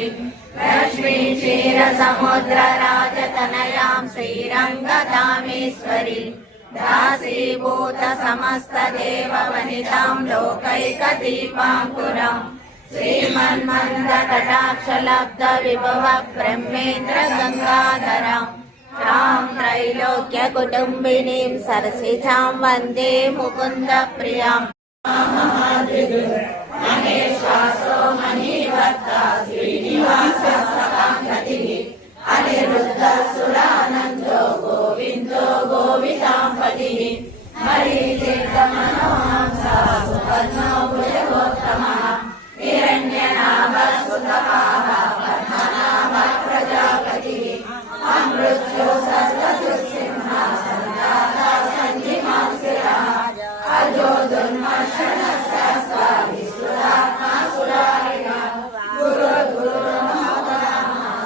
लक्ष्मी क्षीरसमुद्रराजतनयां श्रीरङ्गधामेश्वरी दासीभूत समस्तदेववनितां लोकैकदीपाङ्कुरम् श्रीमन्मन्दकटाक्षलब्धविभव ब्रह्मेन्द्र गङ्गाधरम् तां त्रैलोक्यकुटुम्बिनीं सरसिजां वन्दे मुकुन्दप्रियाम्। महेश्वासो मणिवर्ता श्रीनिवासः सकाङ्गतिः अनिरुद्धसुरानन्दो गोविन्दो गोविताम्पतिः मरीचितमनोहंसः सुपर्णो भुजगोत्तमः हिरण्यनाभसुतः पद्मनाभः प्रजापतिः अमृत्यो सर्वदुःसिंहः सञ्जाता सञ्जीवांसिरः अजो दुर्मर्शनस्यास्त्वा विश्रुतात्मा सुरारिणः गुरुर्गुरुर्महोदमः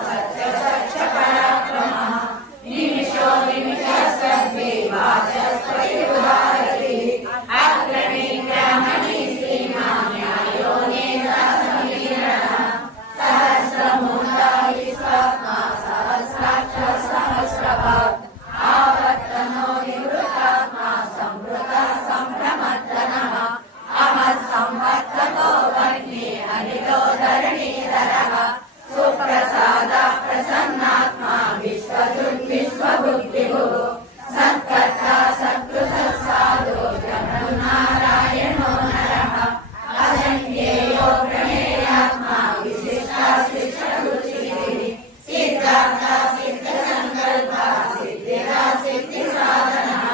सत्य पराक्रमः निमिषो निमिषस्तद्वे वाचस्पतिर्भारतिः अग्रणी ग्रामणी श्रीमान् न्यायो नेत्रसमीरणः सहस्रमूर्धा विश्वात्मा सहस्राक्षः सहस्रभाक् आवर्तनो निवृत्तात्मा संवृतः सम्प्रमर्दनः अमत्संवर्तको वह्नि अनिलो धरणीधरः सुप्रसादः प्रसन्नात्मा विश्वबुद्धिभुः सत्कर्ता सत्कृतः साधु जगन्नारायणो नरः असंज्ञेयो प्रणेयात्मा विशिष्टाशिष्टरुचिः सिद्धार्था सिद्धसङ्कल्पः सिद्धिदा सिद्धिसाधनः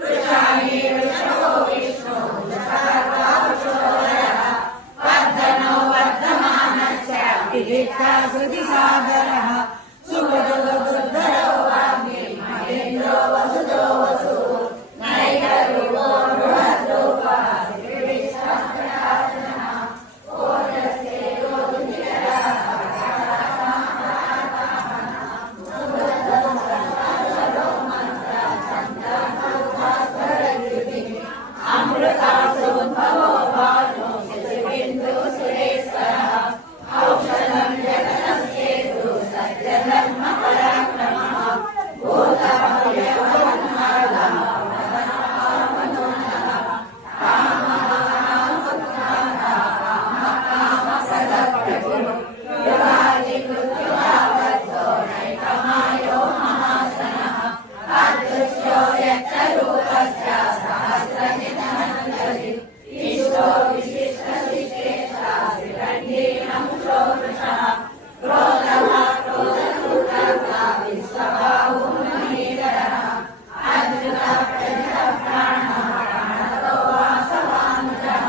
वृषाणि वृषभो विष्णु वृषभर्वावशोरः वर्धनो वर्धमानश्च विदित्ता श्रुतिसागरः सुबुधुर्धरो वाग्मी महेन्द्रो वसुदो वसुः नैकरूपो बृहद्रूपः श्रीविष्णुः ओजस्तेजो दुर्निकरः अमृतासुद्भवो भानो शशिबिन्दु सुरेश्वरः औषधं जगतस्येतु सत्यधर्म पराक्रमः भूतः यवन्मार्गः मनोनः कामप्रभुः युगादिकृत्युगावद्धो नैकमायो महासनः अदृश्यो यत्तरूपस्य सहस्रनिधनन्दरि इष्टो विशिष्टविशेषः श्रीरण्येनमुषो वृषः क्रोधः क्रोधपूर्वकः विश्वबाहुः महीधरः अद्भुतः प्रजितः प्राणः प्राणतो वासवानुजः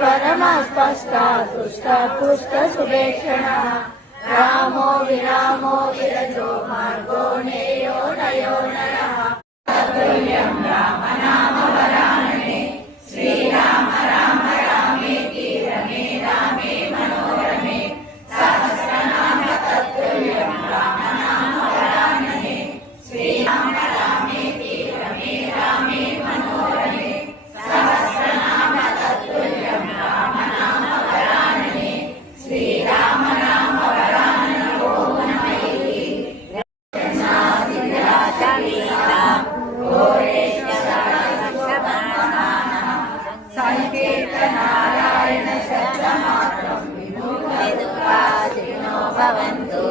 परमस्पष्टा तुष्ट पुष्ट सुवेक्षणः रामो विरामो विरजो मार्गो नेयो नयो नरः तत्तुल्यं राम नाम वरानने श्रीराम राम रामेति रमे रामे मनोरमे सहस्रनाम तत्तुल्यं राम नाम वरानने श्रीराम रामेति रमे रामे मनोरमे सहस्रनाम तत्तुल्यं राम नाम वरानने श्रीराम नाम वरानने ओम नमः संकीर्तनारायण शब्दमात्रं विमुक्तिदुःखादिनो भवन्तु।